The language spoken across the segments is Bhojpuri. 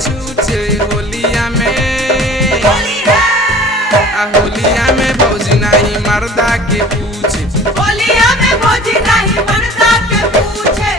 छूछे होलिया में भौजी नहीं मर्दा के पूछे। होलिया में भौजी नहीं मर्दा के पूछे।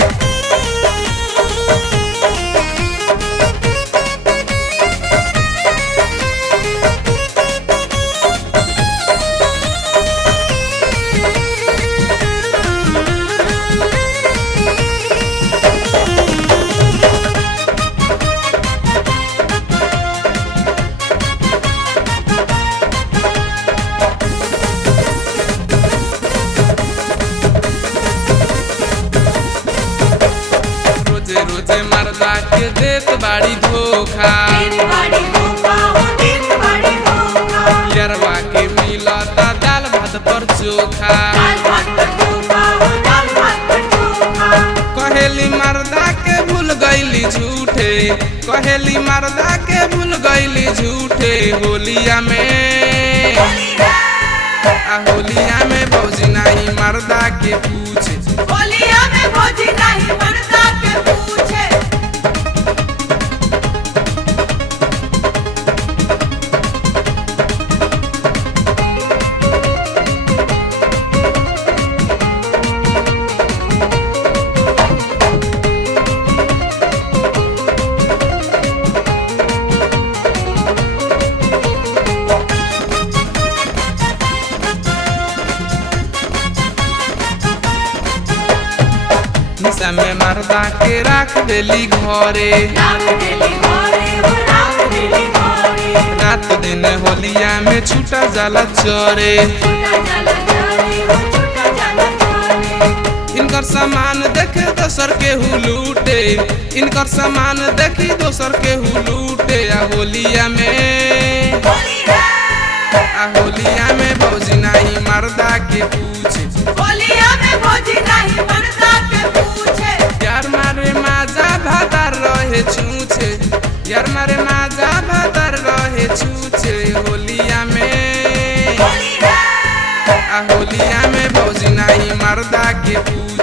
रोजे मर्दा के देत बाड़ी धोखा, यरवा के मिलता दाल भात पर चोखा। कहेली मर्दा के भूल गईली झूठे, कहेली मर्दा के भूल गईली झूठे होलिया में भौजी नहीं मर्दा के पूछे। होलिया में भौजी नहीं मर्दा के पूछे। निशा में मर्दा के राख देली घरे, रात दिन होलिया में छूटा जाला चोरे। इनकर सामान देखे दोसर के हुलूटे, इनकर सामान देखी दोसर के हुलूटे। होलिया में भौजी नहीं मर्दा के पूछे। होलिया में भौजी नहीं मर्दा के पूछे। यार मारे माजा भातार रहे छूछे, यार मारे माजा भातार रहे छूछे होलिया में भौजी नहीं मर्दा के पूछे।